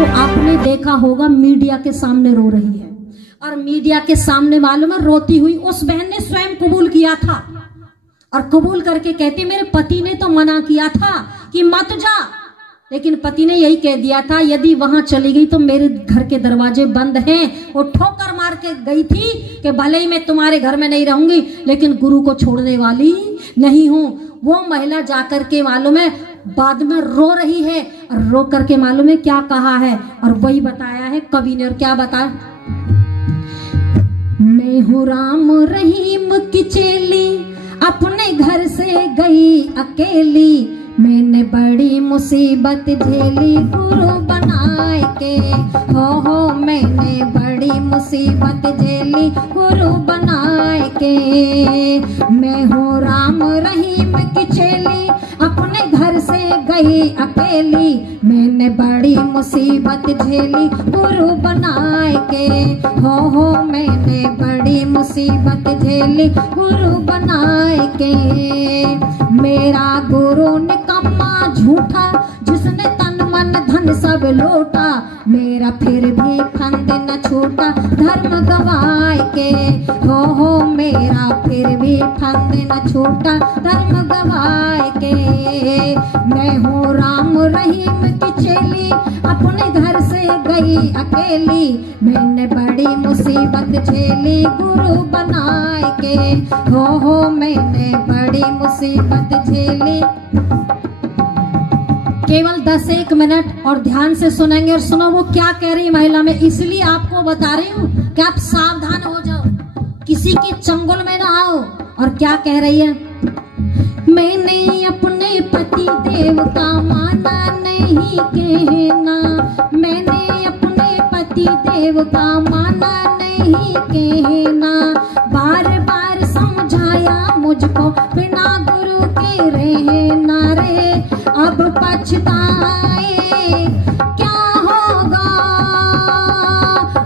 को आपने देखा होगा मीडिया के सामने रो रही है, और मीडिया के सामने मालूम है रोती हुई उस बहन ने स्वयं कबूल किया था, और कबूल करके कहती मेरे पति ने तो मना किया था कि मत जा, लेकिन पति ने यही कह दिया था यदि वहां चली गई तो मेरे घर के दरवाजे बंद हैं। वो ठोकर मार के गई थी कि भले ही मैं तुम्हारे घर में नहीं रहूंगी लेकिन गुरु को छोड़ने वाली नहीं हूं। वो महिला जाकर के मालूम है बाद में रो रही है, और रो करके मालूम है क्या कहा है, और वही बताया है कवि ने। और क्या बताया, मैं हूँ राम रहीम की चेली, अपने घर से गई अकेली, मैंने बड़ी मुसीबत झेली गुरु बनाए के, हो मैंने बड़ी मुसीबत झेली गुरु बनाए के। मैं हूँ राम रहीम की चेली, अपने घर से गई अकेली, मैंने बड़ी मुसीबत झेली गुरु बनाए के, हो मैंने बड़ी मुसीबत झेली गुरु बनाए के। मेरा गुरु निकम्मा झूठा, जिसने तन मन धन सब लूटा, मेरा फिर भी फंद न छूटा धर्म गवाए के, हो मेरा फिर भी फंद न छूटा धर्म गवाए के। मैं हूँ राम रहीम की चेली, अपने घर से गई अकेली, मैंने बड़ी मुसीबत झेली गुरु बनाए के, हो मैंने बड़ी मुसीबत झेली। केवल 10-1 मिनट और ध्यान से सुनेंगे, और सुनो वो क्या कह रही महिला। में इसलिए आपको बता रही हूँ कि आप सावधान हो जाओ, किसी के चंगुल में ना आओ। और क्या कह रही है, मैंने अपने पति देव का माना नहीं कहना, मैंने अपने पति देव का माना नहीं कहना, बार बार समझाया मुझको बिना गुरु के रहना रे, अब पछताए क्या होगा,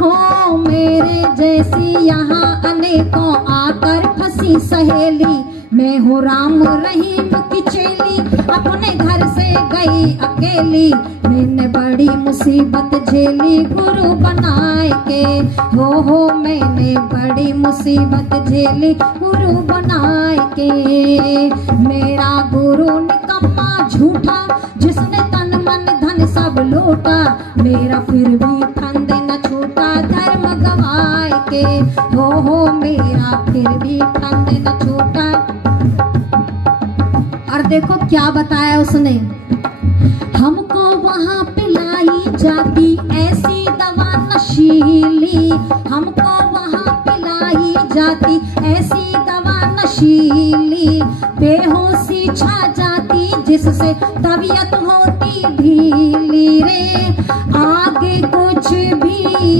हो मेरे जैसी यहाँ अनेकों आकर फंसी सहेली। मैं हूँ राम रहीम की चेली, अपने घर से गई अकेली, मैंने बड़ी मुसीबत झेली गुरु बनाए के, हो मैंने बड़ी मुसीबत झेली गुरु बनाए के। मेरा गुरु निकम्मा झूठा, जिसने तन मन धन सब लूटा, मेरा फिर भी फंद न छूटा धर्म गवाए के, हो मेरा फिर भी फंद न छूटा। और देखो क्या बताया उसने, हमको वहाँ पिलाई जाती ऐसी दवा नशीली, हमको वहाँ पिलाई जाती ऐसी दवा नशीली, बेहोशी छा जाती जिससे तबीयत होती ढीली रे, आगे कुछ भी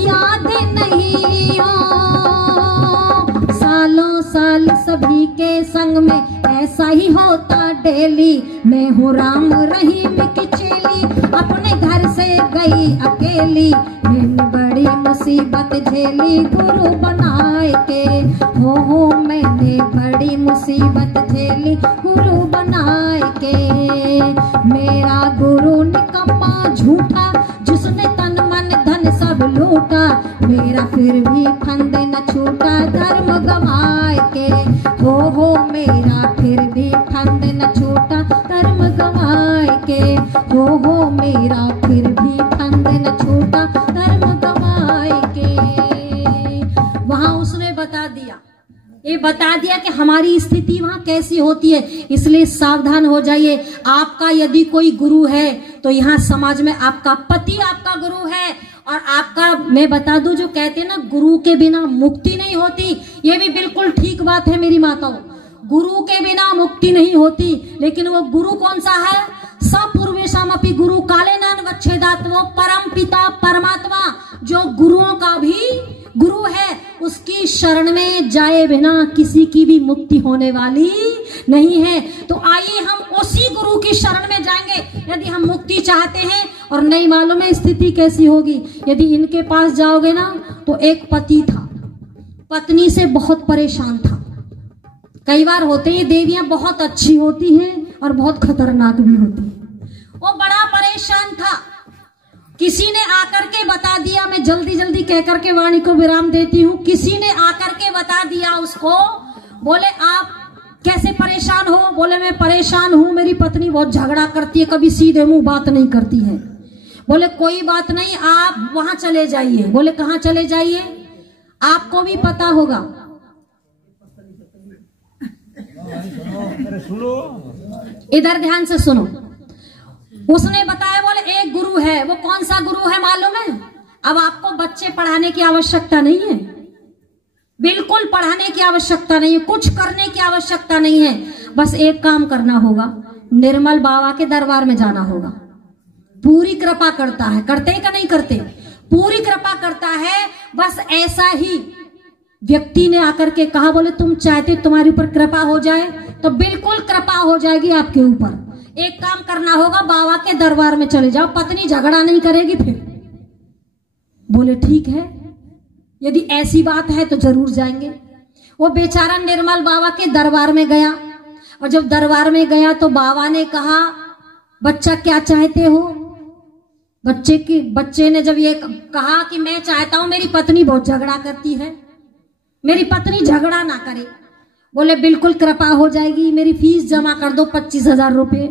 याद नहीं हो, सालों साल सभी के संग में ऐसा ही होता डेली। मैं हूँ राम रहीम की चेली, अपने घर से गई अकेली, मैंने बड़ी मुसीबत झेली गुरु बनाए के, हो मैंने बड़ी मुसीबत झेली गुरु बनाए के। मेरा गुरु निकम्मा झूठा, जिसने तन मन धन सब लूटा, मेरा फिर भी फंद न छूटा धर्म गवाए के, हो मेरा फिर भी फंद न छूटा धर्म गवाए के, हो मेरा फिर भी फंद न छूटा धर्म गवाए के। वहां उसने बता दिया, ये बता दिया कि हमारी स्थिति वहां कैसी होती है, इसलिए सावधान हो जाइए। आपका यदि कोई गुरु है तो यहाँ समाज में आपका पति आपका गुरु है, और आपका मैं बता दूं जो कहते हैं ना गुरु के बिना मुक्ति नहीं होती, ये भी बिल्कुल ठीक बात है मेरी माताओं, गुरु के बिना मुक्ति नहीं होती। लेकिन वो गुरु कौन सा है, सपूर्वेशमपि गुरु कालेनान वच्छेदात्, वो परम पिता परमात्मा जो गुरुओं का भी गुरु है, उसकी शरण में जाए बिना किसी की भी मुक्ति होने वाली नहीं है। तो आइए हम उसी गुरु की शरण में जाएंगे यदि हम मुक्ति चाहते हैं। और नहीं मालूम है स्थिति कैसी होगी, यदि इनके पास जाओगे ना तो एक पति था, पत्नी से बहुत परेशान था। कई बार होते हैं देवियां बहुत अच्छी होती हैं और बहुत खतरनाक भी होती है। वो बड़ा परेशान था, किसी ने आकर के बता दिया, मैं जल्दी जल्दी कह करके वाणी को विराम देती हूँ। किसी ने आकर के बता दिया उसको, बोले आप कैसे परेशान हो? बोले मैं परेशान हूँ, मेरी पत्नी बहुत झगड़ा करती है, कभी सीधे मुंह बात नहीं करती है। बोले कोई बात नहीं, आप वहां चले जाइए। बोले कहाँ चले जाइए? आपको भी पता होगा। इधर ध्यान से सुनो। उसने बताया, बोले एक गुरु है। वो कौन सा गुरु है मालूम है? अब आपको बच्चे पढ़ाने की आवश्यकता नहीं है, बिल्कुल पढ़ाने की आवश्यकता नहीं है, कुछ करने की आवश्यकता नहीं है। बस एक काम करना होगा, निर्मल बाबा के दरबार में जाना होगा। पूरी कृपा करता है, करते का नहीं करते, पूरी कृपा करता है। बस ऐसा ही व्यक्ति ने आकर के कहा, बोले तुम चाहते तुम्हारे ऊपर कृपा हो जाए तो बिल्कुल कृपा हो जाएगी आपके ऊपर। एक काम करना होगा, बाबा के दरबार में चले जाओ, पत्नी झगड़ा नहीं करेगी फिर। बोले ठीक है, यदि ऐसी बात है तो जरूर जाएंगे। वो बेचारा निर्मल बाबा के दरबार में गया, और जब दरबार में गया तो बाबा ने कहा, बच्चा क्या चाहते हो? बच्चे ने जब ये कहा कि मैं चाहता हूं, मेरी पत्नी बहुत झगड़ा करती है, मेरी पत्नी झगड़ा ना करे। बोले बिल्कुल कृपा हो जाएगी, मेरी फीस जमा कर दो 25,000 रुपये।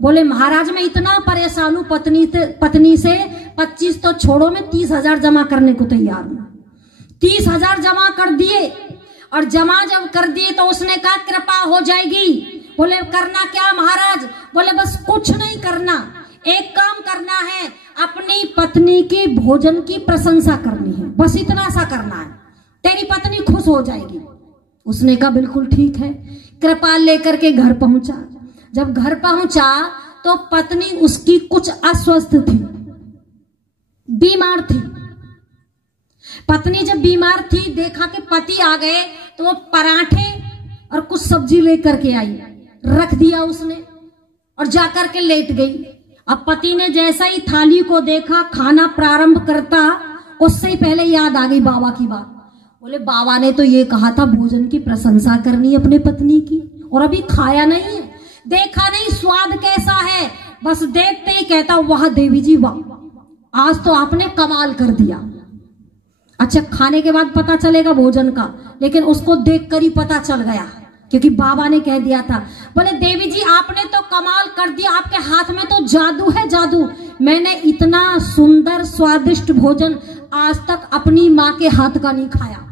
बोले महाराज मैं इतना परेशान हूं पत्नी से 25 तो छोड़ो, मैं 30,000 जमा करने को तैयार हूं। 30,000 जमा कर दिए, और जमा जब कर दिए तो उसने कहा कृपा हो जाएगी। बोले करना क्या महाराज? बोले बस कुछ नहीं करना, एक काम करना है, अपनी पत्नी के भोजन की प्रशंसा करनी है, बस इतना सा करना है, तेरी पत्नी खुश हो जाएगी। उसने कहा बिल्कुल ठीक है। कृपा लेकर के घर पहुंचा। जब घर पहुंचा तो पत्नी उसकी कुछ अस्वस्थ थी, बीमार थी। पत्नी जब बीमार थी, देखा कि पति आ गए, तो वो पराठे और कुछ सब्जी लेकर के आई, रख दिया उसने और जाकर के लेट गई। अब पति ने जैसा ही थाली को देखा, खाना प्रारंभ करता, उससे ही पहले याद आ गई बाबा की बात। बोले बाबा ने तो ये कहा था भोजन की प्रशंसा करनी अपने पत्नी की, और अभी खाया नहीं है, देखा नहीं स्वाद कैसा है, बस देखते ही कहता वाह देवी जी वाह, आज तो आपने कमाल कर दिया। अच्छा खाने के बाद पता चलेगा भोजन का, लेकिन उसको देखकर ही पता चल गया, क्योंकि बाबा ने कह दिया था। बोले देवी जी आपने तो कमाल कर दिया, आपके हाथ में तो जादू है जादू। मैंने इतना सुंदर स्वादिष्ट भोजन आज तक अपनी माँ के हाथ का नहीं खाया,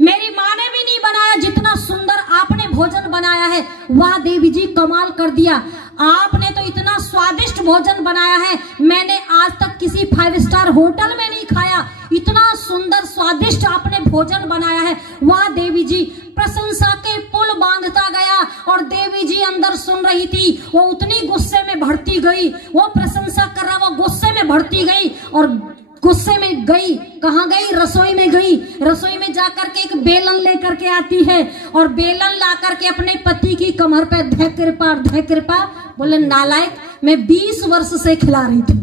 मेरी माँ ने भी नहीं बनाया जितना सुंदर आपने भोजन बनाया है। वाह देवी जी कमाल कर दिया, आपने तो इतना स्वादिष्ट भोजन बनाया है, मैंने आज तक किसी 5 स्टार होटल में नहीं खाया, इतना सुंदर स्वादिष्ट आपने भोजन बनाया है। वाह देवी जी, प्रशंसा के पुल बांधता गया, और देवी जी अंदर सुन रही थी। वो उतनी गुस्से में भरती गई, वो प्रशंसा कर रहा, वो गुस्से में भरती गई, और गुस्से में गई, कहाँ गई? रसोई में गई। रसोई में जाकर के एक बेलन लेकर के आती है, और बेलन ला करके अपने पति की कमर पे धै कृपा। बोले नालायक, मैं 20 वर्ष से खिला रही थी,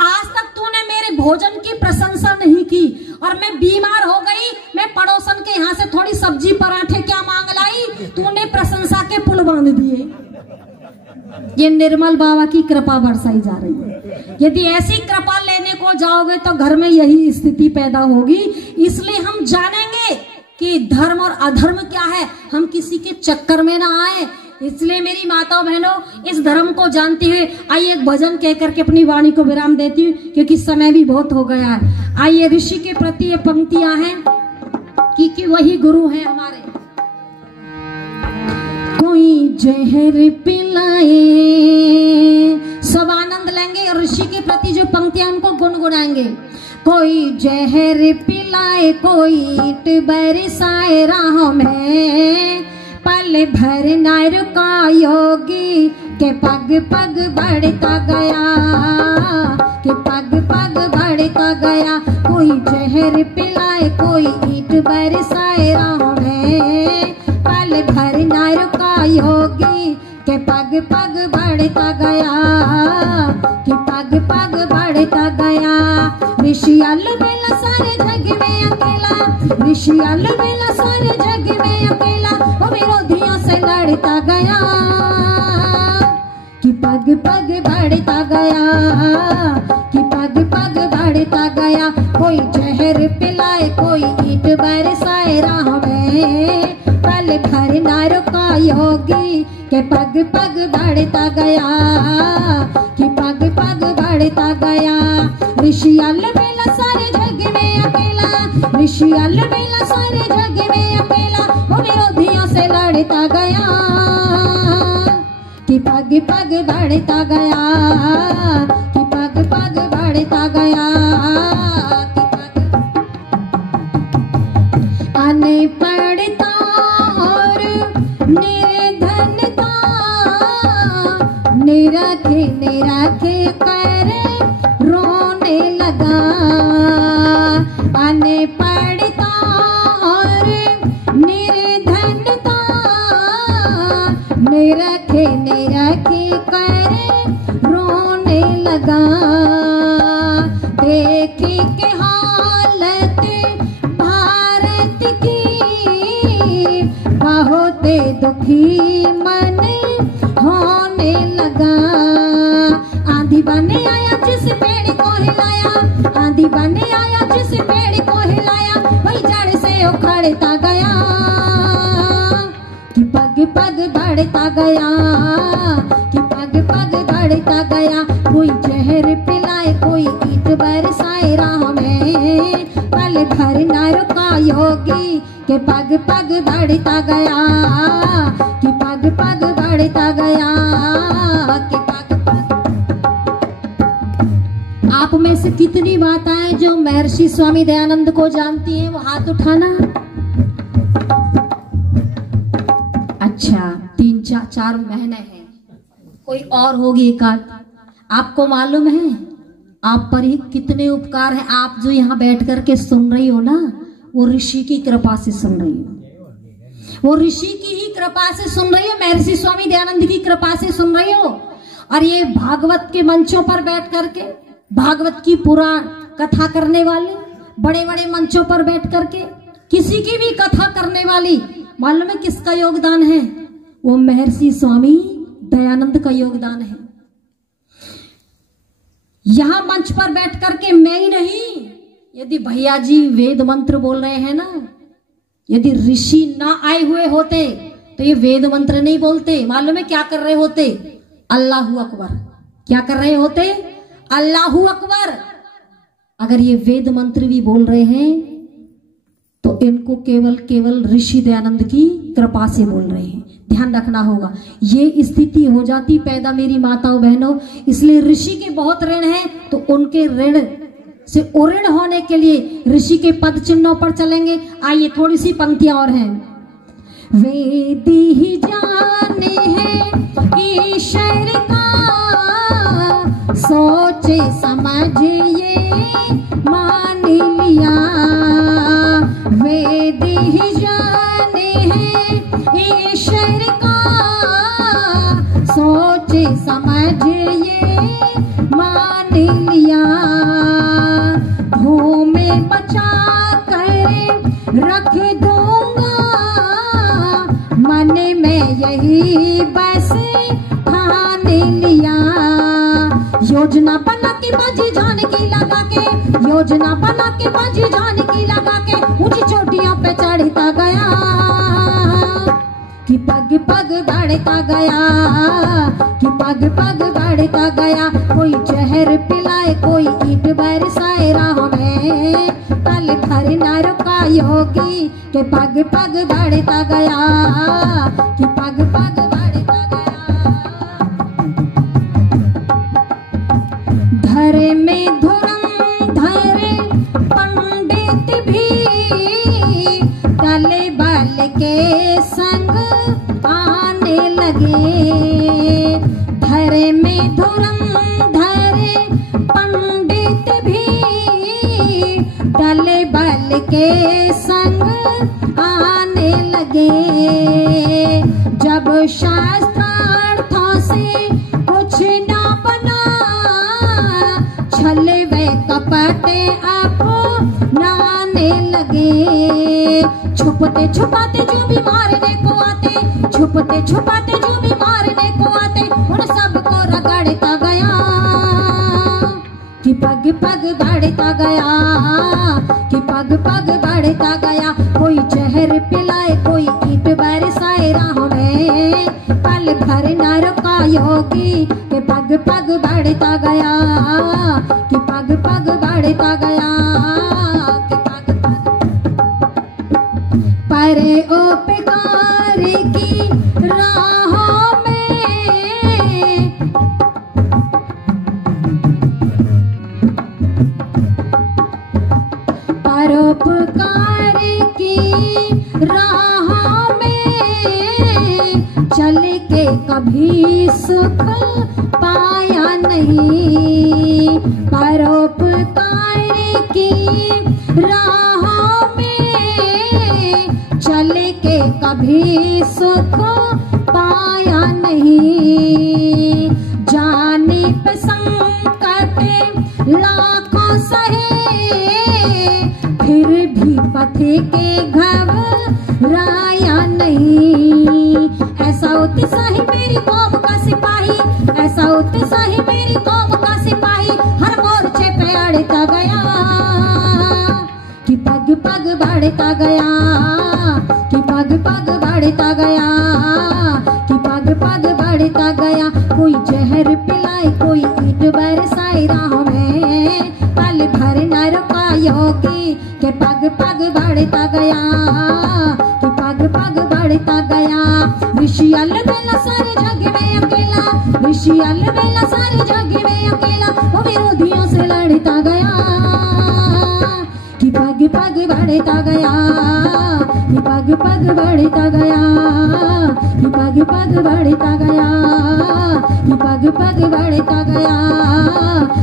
आज तक तूने मेरे भोजन की प्रशंसा नहीं की, और मैं बीमार हो गई, मैं पड़ोसन के यहाँ से थोड़ी सब्जी पराठे क्या मांग लाई, तूने प्रशंसा के पुल बांध दिए। ये निर्मल बाबा की कृपा बरसाई जा रही है। यदि ऐसी कृपा लेने को जाओगे तो घर में यही स्थिति पैदा होगी। इसलिए हम जानेंगे कि धर्म और अधर्म क्या है, हम किसी के चक्कर में ना आए। इसलिए मेरी माताओं बहनों, इस धर्म को जानते हुए आइए एक भजन कह करके अपनी वाणी को विराम देती हूँ, क्योंकि समय भी बहुत हो गया है। आइए ऋषि के प्रति ये पंक्तियां हैं कि वही गुरु हैं हमारे। कोई जहर पिलाए, सब आनंद लेंगे और ऋषि के प्रति जो पंक्तियां उनको गुनगुनाएंगे। कोई जहर पिलाए, कोई ईंट बरसाए राहों में, पल भर न रुका योगी के पग पग बढ़ता गया, के पग पग बढ़ता गया। कोई जहर पिलाए, कोई ईंट बरसाए राहों में, पल भर न रुका योगी के पग पग बढ़ता गया, के पग पग बढ़ता गया। ऋषि अलबेला सारे जग में अकेला, ऋषि अलबेला सारे जग में अकेला, वो विरोधियों से लड़ता गया, कि पग पग बढ़ता गया, कि पग पग बढ़ता गया। कोई जहर पिलाए, कोई ईंट बरसाए राह में, पल भर ना रुका योगी के पग पग बढ़ता गया, कि पग पग बढ़ता गया। ऋषि अलबेला सारे जग में अकेला, ऋषि अलबेला सारे जग में अकेला, वो विरोधियों से लड़ता गया, कि पग पग बढ़ता गया, कि पग पग बढ़ता गया, कि पग अनपढ़ता और निर्धनता निरखे निरखे कर रोने लगा। अनपढ़ता और निर्धनता निरखे निरखे कर रोने लगा। देखी के हालत भारत की, बहुत दुखी मन होने लगा। आंधी बने आया जिस पेड़ को हिलाया, आंधी बने आया जिस पेड़ को हिलाया, वही जड़ से उखड़ता गया, कि पग पग बढ़ता गया, कि पग पग बढ़ता गया। कोई जहर पिलाए, कोई ईंट बरसाए राह में, पल भर न रुका योगी के पग पग बढ़ता गया, कि पग पग बढ़ता गया, कि पग पग। आप में से कितनी माताएं जो महर्षि स्वामी दयानंद को जानती हैं, वो हाथ उठाना। अच्छा, 3-4 महीने हैं, कोई और होगी एक आध। आपको मालूम है आप पर ही कितने उपकार है। आप जो यहाँ बैठ करके सुन रही हो ना, वो ऋषि की कृपा से सुन रही हो, वो ऋषि की ही कृपा से सुन रही हो, महर्षि स्वामी दयानंद की कृपा से सुन रही हो। और ये भागवत के मंचों पर बैठ करके भागवत की पुराण कथा करने वाले, बड़े बड़े मंचों पर बैठ करके किसी की भी कथा करने वाली, मालूम है किसका योगदान है? वो महर्षि स्वामी दयानंद का योगदान है। यहां मंच पर बैठ करके मैं ही नहीं, यदि भैया जी वेद मंत्र बोल रहे हैं ना, यदि ऋषि ना आए हुए होते तो ये वेद मंत्र नहीं बोलते। मालूम है क्या कर रहे होते? अल्लाहू अकबर। क्या कर रहे होते? अल्लाहू अकबर। अगर ये वेद मंत्र भी बोल रहे हैं तो इनको केवल ऋषि दयानंद की कृपा से बोल रहे हैं। ध्यान रखना होगा, ये स्थिति हो जाती पैदा मेरी माताओं बहनों। इसलिए ऋषि के बहुत ऋण हैं, तो उनके ऋण से उऋण होने के लिए ऋषि के पद चिन्हों पर चलेंगे। आइए थोड़ी सी पंक्तियां और हैं। वेद ही जाने हैं ईश्वर का, सोचे समझ ये मान लिया। वेद ही जाने हैं ईश्वर का, सोचे समझ ये मान लिया। भूमि बचा कर रख दूंगा, मन में यही बस ठान लिया। योजना बना के बाजी जान की लगा के, योजना बना के बाजी जान की लगा के, ऊंची चोटियों पे चढ़ता गया, कि पग पग बढ़ता गया, कि पग पग बढ़ता गया। कोई जहर पिलाए, कोई ईंट बरसाए राह में, पल भर न रुका योगी के पग पग बढ़ता गया, कि पग पग बढ़ता गया। धरे में धुरंधर पंडित भी, तले बल के संग आने लगे। धरे में धुरंधर पंडित भी, तले बल के संग आने लगे। जब शास्त्रार्थों से कुछ ना बना, छल वे कपटे अपनाने लगे। छुपते छुपाते जो भी मारने को आते, छुपते छुपाते जो भी मारने को आते, उन सबको रगड़ बढ़ता गया, कि पग पग बढ़ता गया, कि पग पग बढ़ता गया। कोई जहर पिलाए, कोई ईंट बरसाए राहों में, पल भर न रुका योगी, कि पग पग बढ़ता गया, कि पग पग बढ़ता गया, कि पग पग। परोपकार की राहों में, परोपकार की राहों में चल के कभी सुख पाया नहीं, परोपकार की राहों में चल के कभी सुख पाया नहीं। जाने पे संकट लाखों सहे, फिर भी पथे के घबराया नहीं। ऐसा उत्साह ही मेरी कौम का सिपाही, ऐसा उत्साह ही मेरी कौम का सिपाही, हर मोर्चे पे अड़ता गया, कि पग पग बढ़ता गया, कि पग पग बढ़ता गया, कि पग पग बढ़ता गया। कोई जहर पिलाए, कोई ईंट बरसाए राहों में, पल भर न रुका योगी, के पग पग बढ़ता गया, कि पग पग बढ़ता गया। ऋषि अलबेला सारे जग में अकेला, ऋषि अलबेला सारे जग में अकेला, वो विरोधियों से लड़ता गया, कि पग पग बढ़ता गया, कि पग पग बढ़ता गया, कि पग पग बढ़ता गया, कि पग पग बढ़ता गया,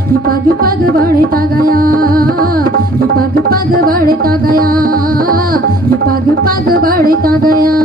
कि पग पग बढ़ता गया, कि पग पग बढ़ता गया, कि पग पग बढ़ता गया।